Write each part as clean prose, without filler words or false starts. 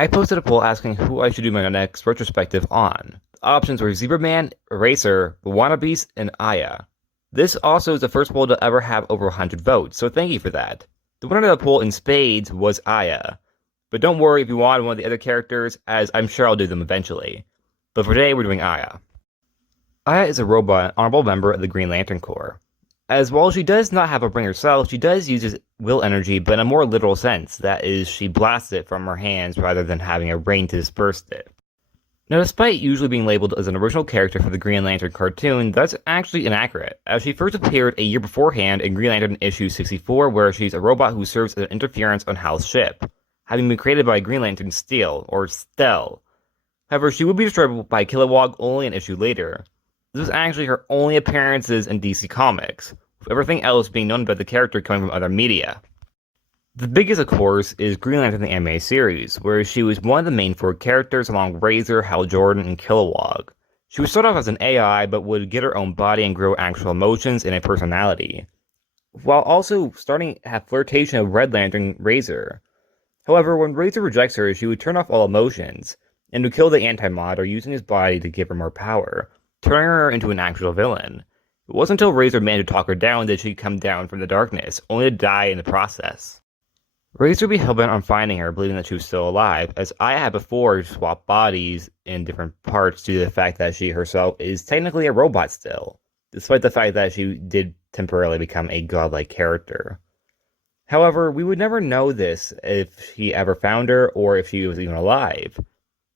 I posted a poll asking who I should do my next retrospective on. The options were Zebraman, Eraser, Wannabes, and Aya. This also is the first poll to ever have over 100 votes, so thank you for that. The winner of the poll in spades was Aya. But don't worry if you want one of the other characters, as I'm sure I'll do them eventually. But for today, we're doing Aya. Aya is a robot, honorable member of the Green Lantern Corps. As while she does not have a brain herself, she does use will energy, but in a more literal sense. That is, she blasts it from her hands rather than having a brain to disperse it. Now, despite usually being labeled as an original character for the Green Lantern cartoon, that's actually inaccurate, as she first appeared a year beforehand in Green Lantern issue 64, where she's a robot who serves as an interference on Hal's ship, having been created by Green Lantern Stel, or Stel. However, she would be destroyed by Kilowog only an issue later. This was actually her only appearances in DC Comics, with everything else being known about the character coming from other media. The biggest, of course, is Green Lantern the animated series, where she was one of the main four characters along with Razor, Hal Jordan, and Kilowog. She would start off as an AI, but would get her own body and grow actual emotions and a personality, while also starting to have flirtation with Red Lantern Razor. However, when Razor rejects her, she would turn off all emotions, and would kill the anti-modder using his body to give her more power, turning her into an actual villain. It wasn't until Razor managed to talk her down that she'd come down from the darkness, only to die in the process. Razor would be hellbent on finding her, believing that she was still alive, as I had before swapped bodies in different parts due to the fact that she herself is technically a robot still, despite the fact that she did temporarily become a godlike character. However, we would never know this if he ever found her or if she was even alive.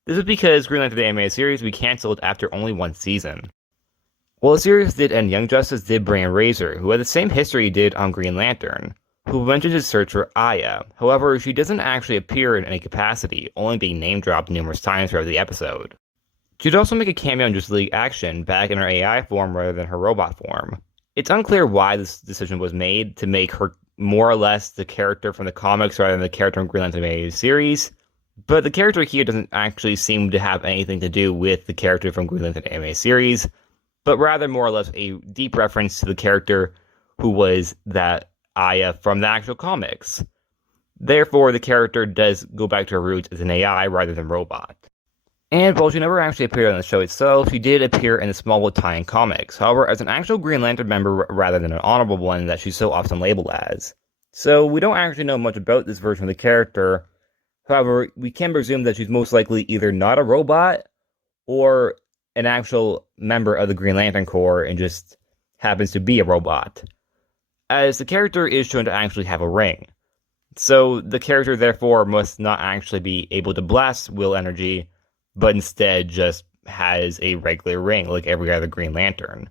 This is because Green Lantern the animated series would be cancelled after only one season. While the series did end, Young Justice did bring in Razor, who had the same history he did on Green Lantern, who mentioned his search for Aya. However, she doesn't actually appear in any capacity, only being name-dropped numerous times throughout the episode. She'd also make a cameo in Justice League Action, back in her AI form rather than her robot form. It's unclear why this decision was made to make her more or less the character from the comics rather than the character from Green Lantern animated series, but the character here doesn't actually seem to have anything to do with the character from Green Lantern animated series, but rather more or less a deep reference to the character who was that Aya from the actual comics. Therefore, the character does go back to her roots as an AI rather than robot. And while she never actually appeared on the show itself, she did appear in the Smallwood tie-in comics, however as an actual Green Lantern member rather than an honorable one that she's so often labeled as. So we don't actually know much about this version of the character. However, we can presume that she's most likely either not a robot or an actual member of the Green Lantern Corps and just happens to be a robot, as the character is shown to actually have a ring. So the character therefore must not actually be able to blast will energy, but instead just has a regular ring like every other Green Lantern.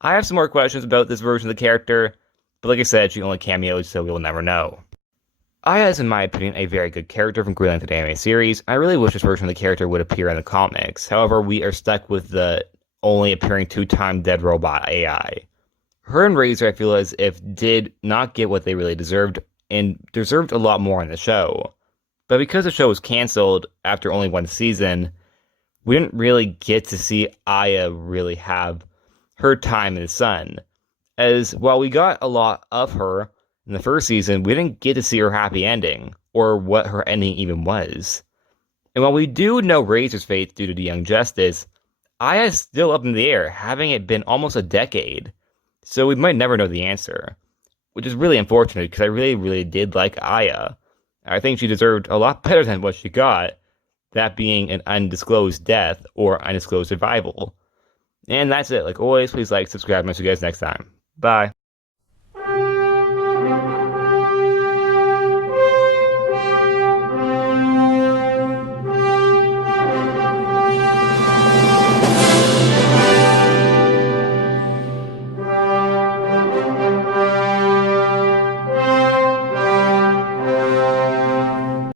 I have some more questions about this version of the character, but like I said, she only cameoed, so we will never know. Aya is, in my opinion, a very good character from Green Lantern anime series. I really wish this version of the character would appear in the comics. However, we are stuck with the only appearing 2-time dead robot AI. Her and Razor, I feel as if, did not get what they really deserved, and deserved a lot more in the show. But because the show was cancelled after only one season, we didn't really get to see Aya really have her time in the sun. As while we got a lot of her in the first season, we didn't get to see her happy ending, or what her ending even was. And while we do know Razor's fate due to the Young Justice, Aya is still up in the air, having it been almost a decade. So we might never know the answer, which is really unfortunate because I really did like Aya. I think she deserved a lot better than what she got, that being an undisclosed death or undisclosed survival. And that's it. Like always, please like, subscribe, and I'll see you guys next time. Bye.